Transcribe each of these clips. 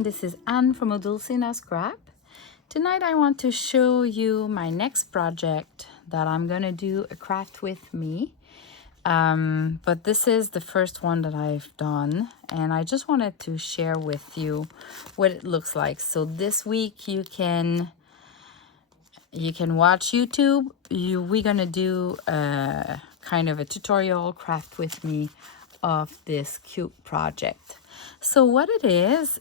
everyone, this is Anne from Odulcina Scrap. Tonight I want to show you my next project that I'm gonna do a craft with me. But this is the first one that I've done, and I just wanted to share with you what it looks like. So this week you can watch YouTube. We're gonna do a kind of a tutorial craft with me of this cute project. So what it is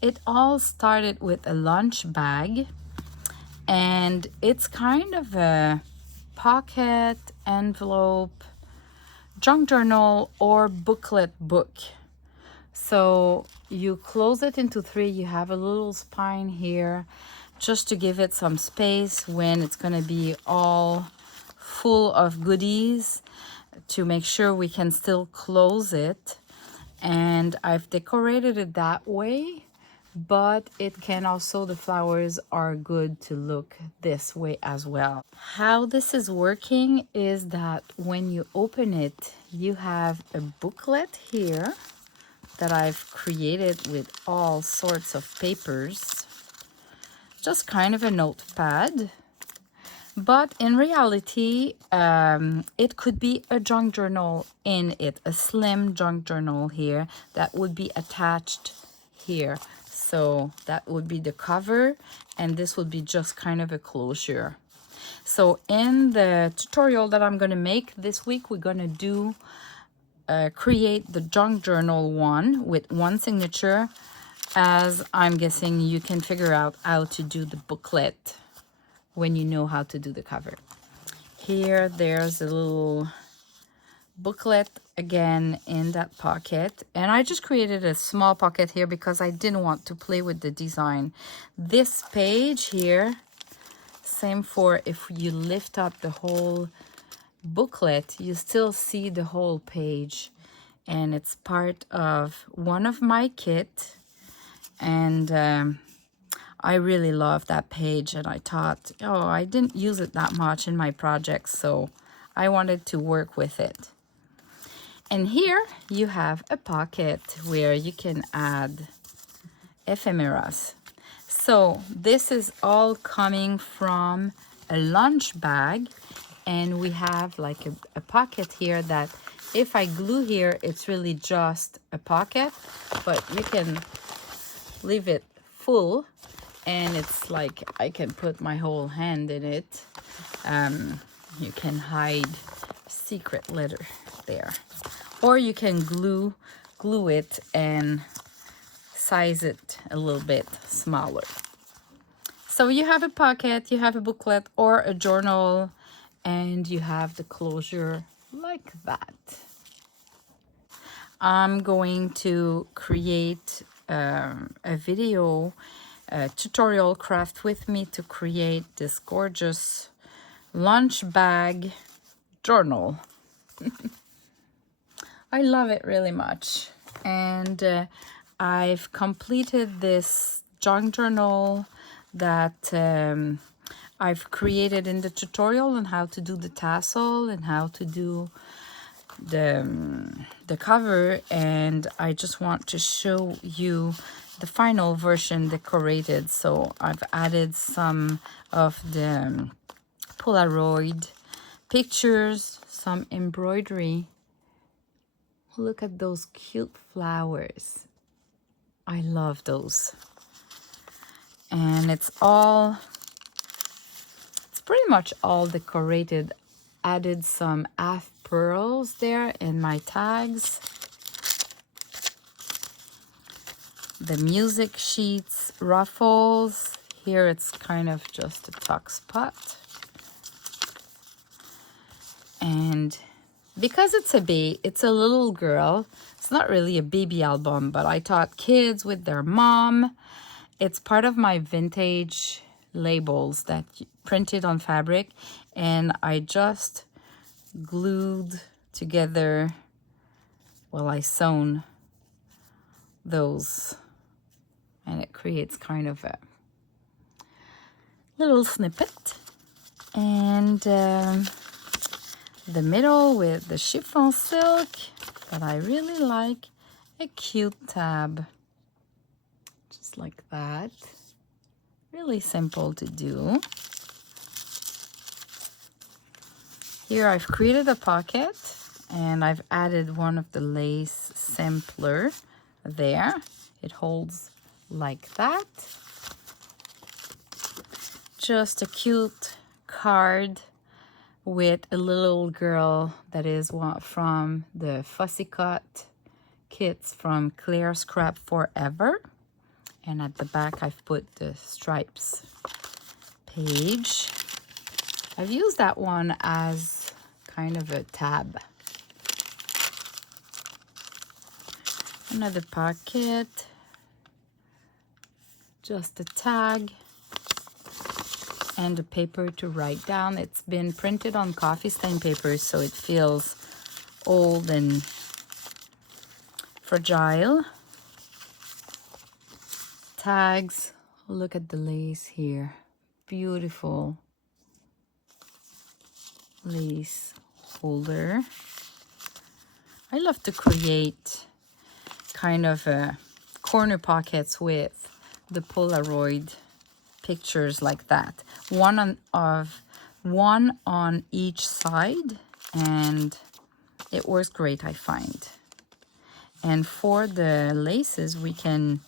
it all started with a lunch bag, and it's kind of a pocket, envelope, junk journal, or booklet book. So you close it into three. You have a little spine here just to give it some space when it's going to be all full of goodies, to make sure we can still close it. And I've decorated it that way, but it can also, the flowers are good to look this way as well. How this is working is that when you open it, you have a booklet here that I've created with all sorts of papers, just kind of a notepad. But in reality, it could be a junk journal in it, a slim junk journal here that would be attached here. So that would be the cover, and this would be just kind of a closure. So in the tutorial that I'm going to make this week, we're going to do create the junk journal one with one signature, as I'm guessing you can figure out how to do the booklet when you know how to do the cover. Here, there's a little booklet again in that pocket, and I just created a small pocket here because I didn't want to play with the design. This page here, same for if you lift up the whole booklet, you still see the whole page, and it's part of one of my kit. And I really love that page, and I thought, oh, I didn't use it that much in my projects, so I wanted to work with it. And here you have a pocket where you can add ephemeras. So this is all coming from a lunch bag, and we have like a pocket here that if I glue here, it's really just a pocket, but you can leave it full, and it's like I can put my whole hand in it. You can hide secret letter there, or you can glue it and size it a little bit smaller. So you have a pocket, you have a booklet or a journal, and you have the closure like that. I'm going to create a video tutorial craft with me to create this gorgeous lunch bag journal. I love it really much, and I've completed this junk journal that I've created in the tutorial on how to do the tassel and how to do the cover, and I just want to show you the final version decorated. So I've added some of the Polaroid pictures, some embroidery. Look at those cute flowers. I love those. And it's pretty much all decorated. Added some half pearls there in my tags. The music sheets, ruffles. Here it's kind of just a tuck spot. And because it's a little girl, it's not really a baby album, but I thought kids with their mom. It's part of my vintage labels that printed on fabric, and I just glued together, well, I sewn those, and it creates kind of a little snippet. And the middle with the chiffon silk that I really like, a cute tab. like that. Really simple to do. Here I've created a pocket and I've added one of the lace sampler there. It holds like that. Just a cute card with a little girl that is from the Fussy Cut kits from Clear Scrap Forever. And at the back I've put the stripes page. I've used that one as kind of a tab. Another pocket, just a tag and a paper to write down. It's been printed on coffee stain paper, so it feels old and fragile. Tags, look at the lace here. Beautiful lace holder. I love to create kind of corner pockets with the Polaroid pictures like that. One on each side, and it works great, I find. And for the laces, we can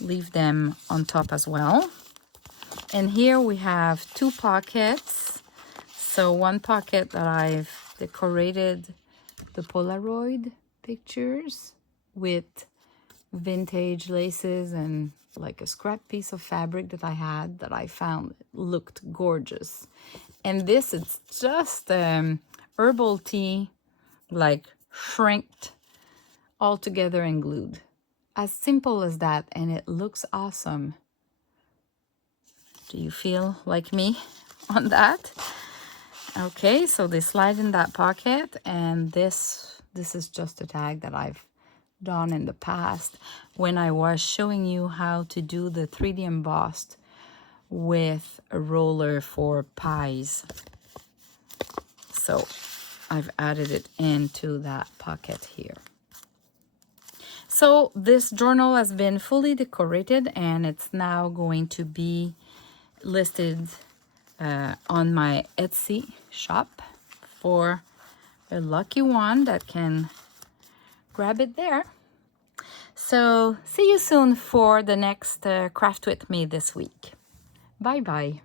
leave them on top as well. And here we have two pockets. So one pocket that I've decorated the Polaroid pictures with vintage laces and like a scrap piece of fabric that I had that I found looked gorgeous. And this is just herbal tea, like shrinked all together and glued. As simple as that, and it looks awesome. Do you feel like me on that? Okay, so they slide in that pocket, and this is just a tag that I've done in the past when I was showing you how to do the 3D embossed with a roller for pies. So I've added it into that pocket here. So this journal has been fully decorated, and it's now going to be listed on my Etsy shop for a lucky one that can grab it there. So see you soon for the next craft with me this week. Bye bye.